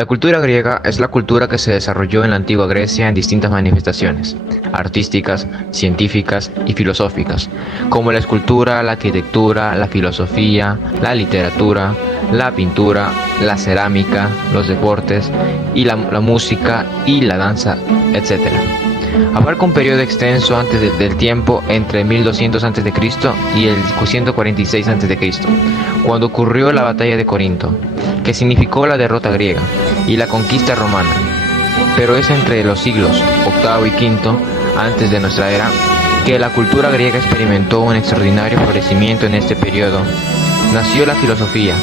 La cultura griega es la cultura que se desarrolló en la antigua Grecia en distintas manifestaciones artísticas, científicas y filosóficas, como la escultura, la arquitectura, la filosofía, la literatura, la pintura, la cerámica, los deportes y la música y la danza, etc. Abarca un periodo extenso antes del tiempo entre 1200 a.C. y el 146 a.C., cuando ocurrió la batalla de Corinto, que significó la derrota griega y la conquista romana. Pero es entre los siglos VIII y V antes de nuestra era que la cultura griega experimentó un extraordinario florecimiento. En este periodo nació la filosofía,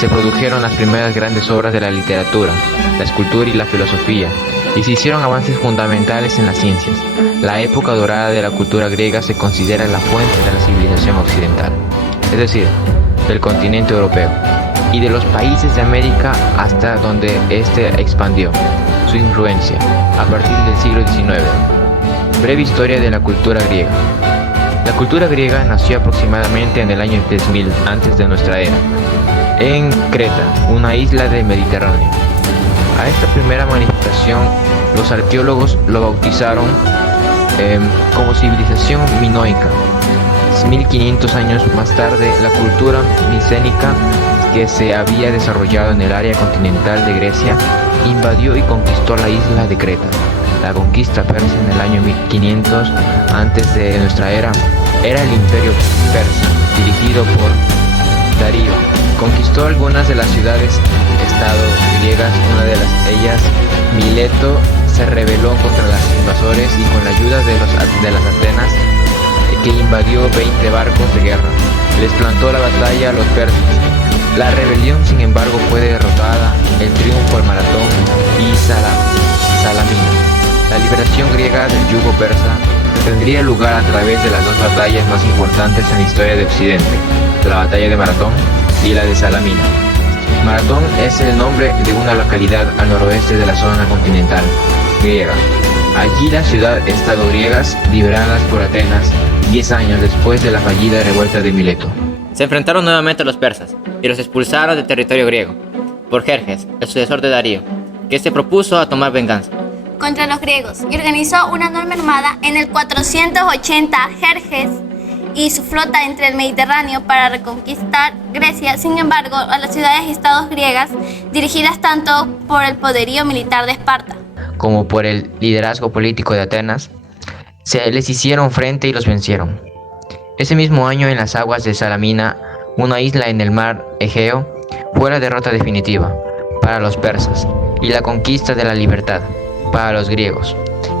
se produjeron las primeras grandes obras de la literatura, la escultura y la filosofía, y se hicieron avances fundamentales en las ciencias. La época dorada de la cultura griega se considera la fuente de la civilización occidental, es decir, del continente europeo y de los países de América hasta donde éste expandió su influencia a partir del siglo XIX. Breve historia de la cultura griega. La cultura griega nació aproximadamente en el año 3000 antes de nuestra era, en Creta, una isla del Mediterráneo. A esta primera manifestación los arqueólogos lo bautizaron como civilización minoica. 1500 años más tarde, la cultura micénica, que se había desarrollado en el área continental de Grecia, invadió y conquistó la isla de Creta. La conquista persa en el año 1500 antes de nuestra era era el imperio persa, dirigido por Darío. Conquistó algunas de las ciudades-estado griegas. Una de ellas, Mileto, se rebeló contra los invasores y con la ayuda de las Atenas, que invadió 20 barcos de guerra, les plantó la batalla a los persas. La rebelión, sin embargo, fue derrotada, el triunfo al Maratón y Salamina. La liberación griega del yugo persa tendría lugar a través de las dos batallas más importantes en la historia de Occidente, la batalla de Maratón y la de Salamina. Maratón es el nombre de una localidad al noroeste de la zona continental griega. Allí las ciudades-estado griegas, liberadas por Atenas 10 años después de la fallida revuelta de Mileto, se enfrentaron nuevamente a los persas y los expulsaron del territorio griego por Jerjes, el sucesor de Darío, que se propuso a tomar venganza contra los griegos y organizó una enorme armada en el 480. Jerjes y su flota entre el Mediterráneo para reconquistar Grecia. Sin embargo, a las ciudades y estados griegas, dirigidas tanto por el poderío militar de Esparta como por el liderazgo político de Atenas, se les hicieron frente y los vencieron. Ese mismo año, en las aguas de Salamina, una isla en el mar Egeo, fue la derrota definitiva para los persas y la conquista de la libertad para los griegos.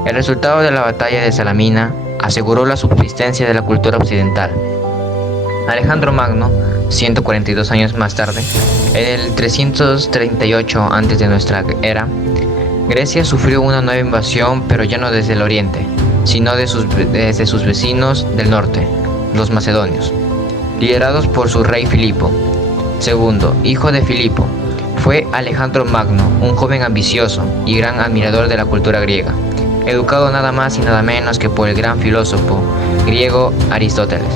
El resultado de la batalla de Salamina aseguró la subsistencia de la cultura occidental. Alejandro Magno, 142 años más tarde, en el 338 antes de nuestra era, Grecia sufrió una nueva invasión, pero ya no desde el oriente, sino desde sus vecinos del norte, los macedonios, liderados por su rey Filipo II, hijo de Filipo. Fue Alejandro Magno, un joven ambicioso y gran admirador de la cultura griega, educado nada más y nada menos que por el gran filósofo griego Aristóteles.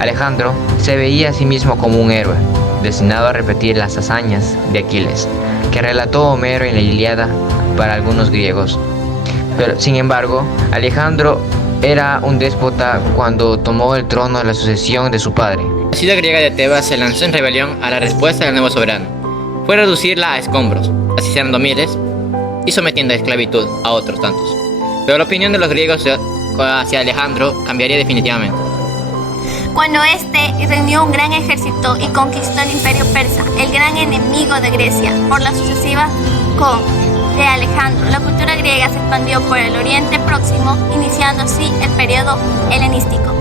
Alejandro se veía a sí mismo como un héroe, destinado a repetir las hazañas de Aquiles, que relató Homero en la Ilíada para algunos griegos. Pero, sin embargo, Alejandro era un déspota cuando tomó el trono de la sucesión de su padre. La ciudad griega de Tebas se lanzó en rebelión a la respuesta del nuevo soberano. Fue reducirla a escombros, asesinando miles y sometiendo a esclavitud a otros tantos. Pero la opinión de los griegos hacia Alejandro cambiaría definitivamente, cuando éste reunió un gran ejército y conquistó el imperio persa, el gran enemigo de Grecia. Por la sucesiva de Alejandro, la cultura griega se expandió por el Oriente Próximo, iniciando así el periodo helenístico.